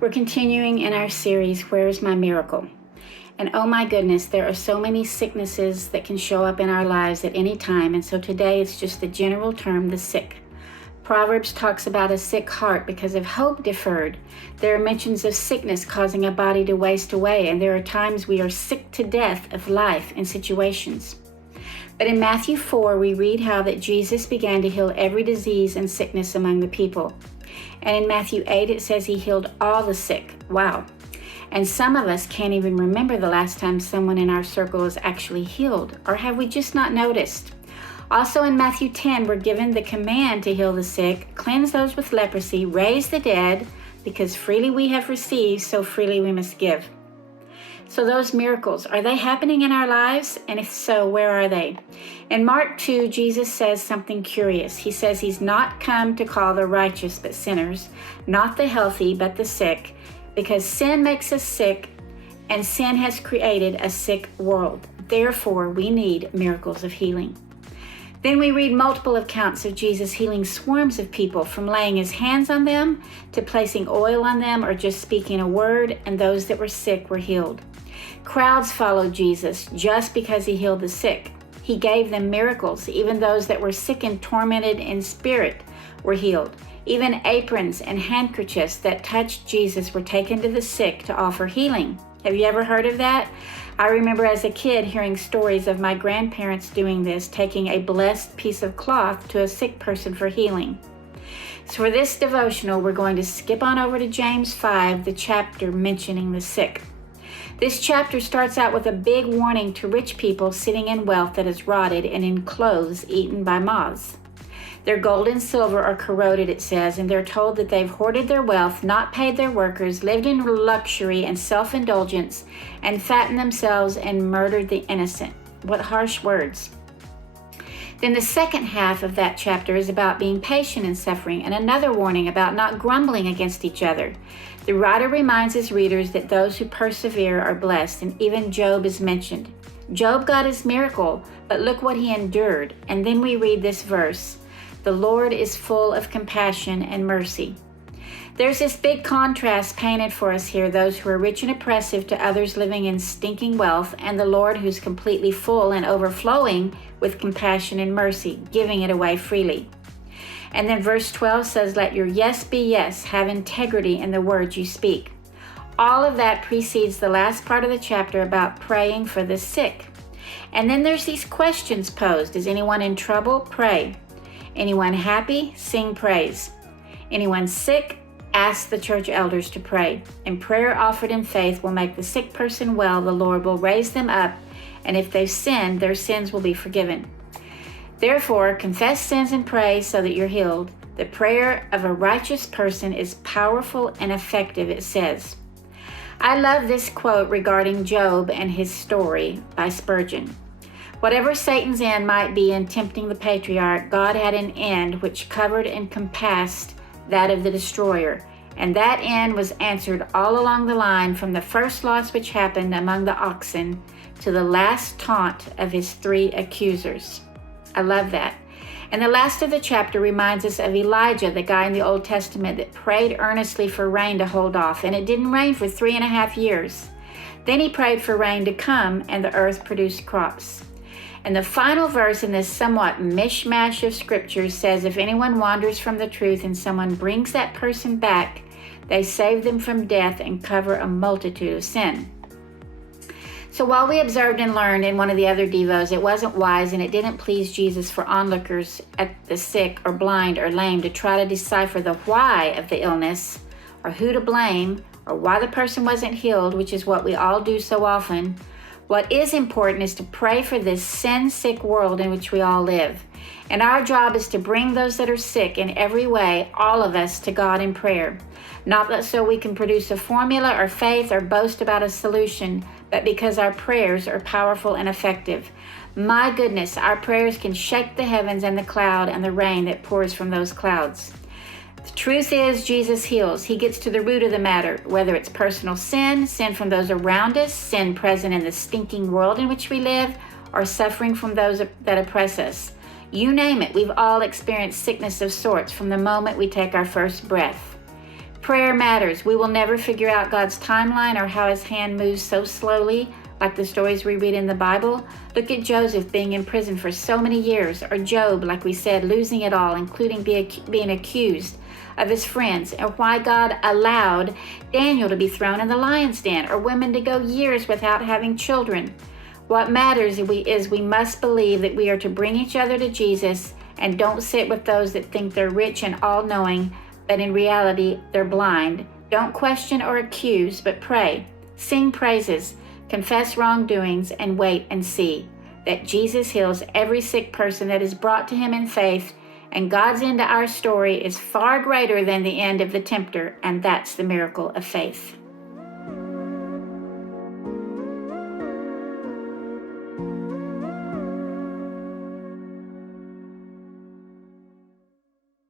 We're continuing in our series, Where's My Miracle? And oh my goodness, there are so many sicknesses that can show up in our lives at any time. And so today it's just the general term, the sick. Proverbs talks about a sick heart because of hope deferred. There are mentions of sickness causing a body to waste away, and there are times we are sick to death of life and situations. But in Matthew 4, we read how that Jesus began to heal every disease and sickness among the people. And in Matthew 8, it says he healed all the sick. Wow. And some of us can't even remember the last time someone in our circle was actually healed, or have we just not noticed? Also in Matthew 10, we're given the command to heal the sick, cleanse those with leprosy, raise the dead, because freely we have received, so freely we must give. So those miracles, are they happening in our lives? And if so, where are they? In Mark 2, Jesus says something curious. He says he's not come to call the righteous but sinners, not the healthy but the sick, because sin makes us sick, and sin has created a sick world. Therefore, we need miracles of healing. Then we read multiple accounts of Jesus healing swarms of people, from laying his hands on them to placing oil on them or just speaking a word, and those that were sick were healed. Crowds followed Jesus just because he healed the sick. He gave them miracles. Even those that were sick and tormented in spirit were healed. Even aprons and handkerchiefs that touched Jesus were taken to the sick to offer healing. Have you ever heard of that? I remember as a kid hearing stories of my grandparents doing this, taking a blessed piece of cloth to a sick person for healing. So for this devotional, we're going to skip on over to James 5, the chapter mentioning the sick. This chapter starts out with a big warning to rich people sitting in wealth that is rotted and in clothes eaten by moths. Their gold and silver are corroded, it says, and they're told that they've hoarded their wealth, not paid their workers, lived in luxury and self-indulgence, and fattened themselves and murdered the innocent. What harsh words. Then the second half of that chapter is about being patient in suffering, and another warning about not grumbling against each other. The writer reminds his readers that those who persevere are blessed, and even Job is mentioned. Job got his miracle, but look what he endured. And then we read this verse, "The Lord is full of compassion and mercy." There's this big contrast painted for us here, those who are rich and oppressive to others living in stinking wealth, and the Lord who's completely full and overflowing with compassion and mercy, giving it away freely. And then verse 12 says, "Let your yes be yes, have integrity in the words you speak." All of that precedes the last part of the chapter about praying for the sick. And then there's these questions posed. Is anyone in trouble? Pray. Anyone happy? Sing praise. Anyone sick? Ask the church elders to pray. And prayer offered in faith will make the sick person well. The Lord will raise them up. And if they've sinned, their sins will be forgiven. Therefore, confess sins and pray so that you're healed. The prayer of a righteous person is powerful and effective, it says. I love this quote regarding Job and his story by Spurgeon. Whatever Satan's end might be in tempting the patriarch, God had an end which covered and compassed that of the destroyer. And that end was answered all along the line, from the first loss which happened among the oxen to the last taunt of his three accusers. I love that. And the last of the chapter reminds us of Elijah, the guy in the Old Testament that prayed earnestly for rain to hold off, and it didn't rain for 3.5 years. Then he prayed for rain to come, and the earth produced crops. And the final verse in this somewhat mishmash of scripture says, if anyone wanders from the truth and someone brings that person back, they save them from death and cover a multitude of sin. So while we observed and learned in one of the other devos, it wasn't wise and it didn't please Jesus for onlookers at the sick or blind or lame to try to decipher the why of the illness, or who to blame, or why the person wasn't healed, which is what we all do so often. What is important is to pray for this sin-sick world in which we all live. And our job is to bring those that are sick in every way, all of us, to God in prayer. Not that so we can produce a formula or faith or boast about a solution, but because our prayers are powerful and effective. My goodness, our prayers can shake the heavens and the cloud and the rain that pours from those clouds. The truth is, Jesus heals. He gets to the root of the matter, whether it's personal sin, sin from those around us, sin present in the stinking world in which we live, or suffering from those that oppress us. You name it, we've all experienced sickness of sorts from the moment we take our first breath. Prayer matters. We will never figure out God's timeline or how his hand moves so slowly, like the stories we read in the Bible. Look at Joseph being in prison for so many years, or Job, like we said, losing it all, including being accused of his friends, and why God allowed Daniel to be thrown in the lion's den, or women to go years without having children. What matters is we must believe that we are to bring each other to Jesus, and don't sit with those that think they're rich and all-knowing, but in reality, they're blind. Don't question or accuse, but pray. Sing praises, confess wrongdoings, and wait and see that Jesus heals every sick person that is brought to him in faith, and God's end to our story is far greater than the end of the tempter, and that's the miracle of faith.